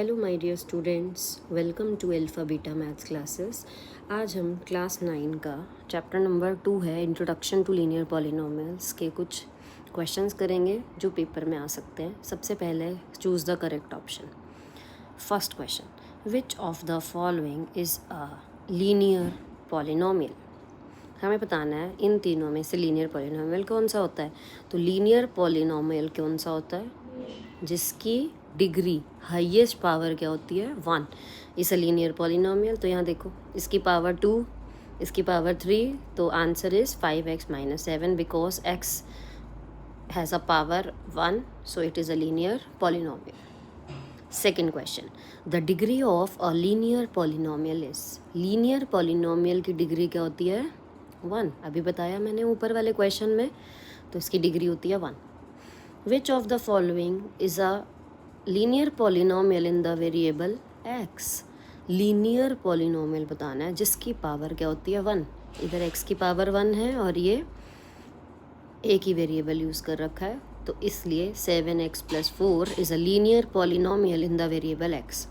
Hello my dear students, welcome to alpha beta maths classes. आज हम class 9 का chapter number 2 है introduction to linear polynomials के कुछ क्वेश्चंस करेंगे जो पेपर में आ सकते हैं। सबसे पहले choose the correct option. First question, which of the following is a linear polynomial. हमें बताना है इन तीनों में से लीनियर पॉलिनोमियल कौन सा होता है। तो लीनियर पॉलिनोमियल कौन सा होता है जिसकी डिग्री हाईएस्ट पावर क्या होती है 1। इस लीनियर पॉलिनोमियल। तो यहाँ देखो, इसकी पावर 2, इसकी पावर 3, तो answer is 5x - 7 because x has a power 1, so it is a linear polynomial. Second question, the degree of a linear polynomial is. Linear polynomial की डिग्री क्या होती है 1। अभी बताया मैंने ऊपर वाले क्वेश्चन में, तो इसकी डिग्री होती है 1। Which of the following is a linear polynomial in the variable x। Linear polynomial बताना है जिसकी पावर क्या होती है 1। इधर x की पावर 1 है और ये एक ही वेरिएबल यूज़ कर रखा है, तो इसलिए 7x + 4 is a linear polynomial in the variable x।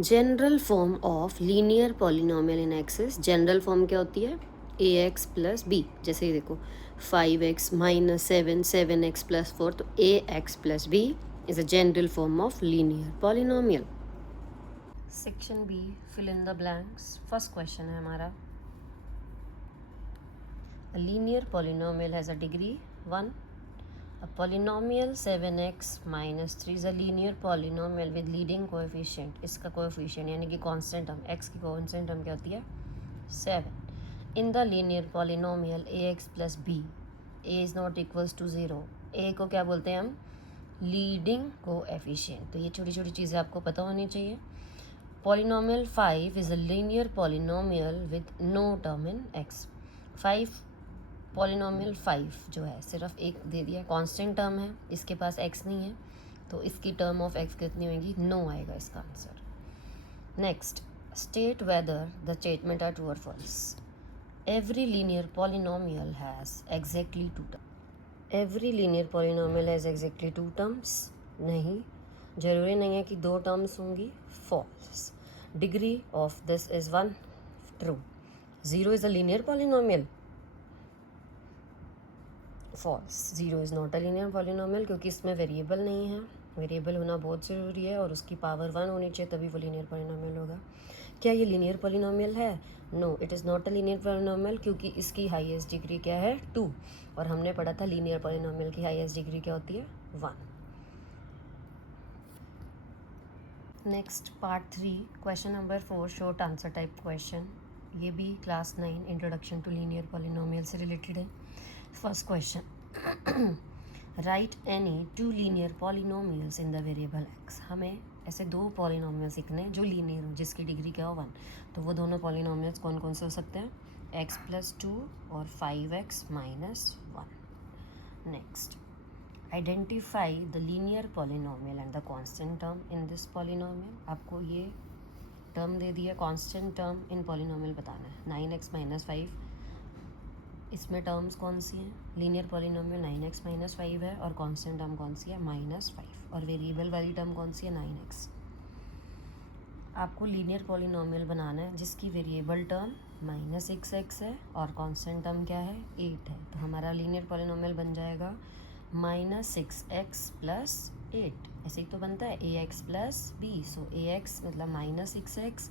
General form of linear polynomial in excess. General form क्या होती है ax + b। जैसे ही देखो 5x - 7 7x + 4, तो ax + b is a general form of linear polynomial. Section B, fill in the blanks. First question है हमारा, a linear polynomial has a degree 1. A polynomial 7x - 3 is a linear polynomial with leading coefficient. इसका coefficient यानी कि constant term, x की constant term क्या होती है 7. In the linear polynomial ax + b, a is not equals to 0. a को क्या बोलते हैं हम leading coefficient। तो ये छोटी छोटी चीज़ें आपको पता होनी चाहिए। Polynomial 5 is a linear polynomial with no term in x. 5 polynomial 5 जो है सिर्फ एक दे दिया, कांस्टेंट टर्म है, इसके पास x नहीं है, तो इसकी टर्म ऑफ x कितनी होगी 9 आएगा इसका answer. Next, state whether the statement are true और false. Every linear polynomial has exactly 2 term. Every linear polynomial has exactly 2 terms. नहीं, जरूरी नहीं है कि 2 टर्म्स होंगी। False. Degree of this is 1। True. 0 is a linear polynomial. False. 0 is not a linear polynomial क्योंकि इसमें variable नहीं है। वेरिएबल होना बहुत ज़रूरी है और उसकी पावर 1 होनी चाहिए, तभी वो लीनियर पॉलिनोमियल होगा। क्या ये लीनियर पॉलिनोमियल है? No, it is not a linear polynomial क्योंकि इसकी हाईएस्ट डिग्री क्या है 2, और हमने पढ़ा था लीनियर पॉलिनोमियल की हाईएस्ट डिग्री क्या होती है 1। Next part 3, question number 4, short answer type question. ये भी class 9 introduction to linear polynomial से रिलेटेड है। First question, right any 2 linear polynomials in the variable x। हमें ऐसे 2 पॉलिनोमियल्स लिखने हैं जो लीनियर हो, जिसकी डिग्री क्या हो 1। तो वो दोनों पॉलिनोमियल्स कौन कौन से हो सकते हैं x + 2 और 5x - 1। Next, identify the linear polynomial and the constant term in this polynomial. आपको ये टर्म दे दिया, कांस्टेंट टर्म इन पॉलिनोमियल बताना है। 9x - 5, इसमें टर्म्स कौन सी हैं? लीनियर पॉलिनोमियल 9x - 5 है और कांस्टेंट टर्म कौन सी है -5, और वेरिएबल वाली टर्म कौन सी है 9x। आपको लीनियर पॉलिनोमियल बनाना है जिसकी वेरिएबल टर्म -6x है और कांस्टेंट टर्म क्या है 8 है। तो हमारा लीनियर पॉलिनोमियल बन जाएगा -6x + 8। ऐसे ही तो बनता है ax + b। सो ax मतलब -6x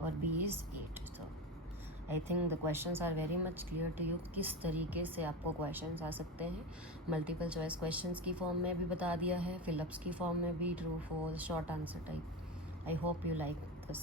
और b इज़ 8। तो I think the questions are very much clear to you. किस तरीके से आपको क्वेश्चंस आ सकते हैं। मल्टीपल चॉइस क्वेश्चंस की फॉर्म में भी बता दिया है, फिलअप्स की फॉर्म में भी, true false, short answer type. I hope you like this.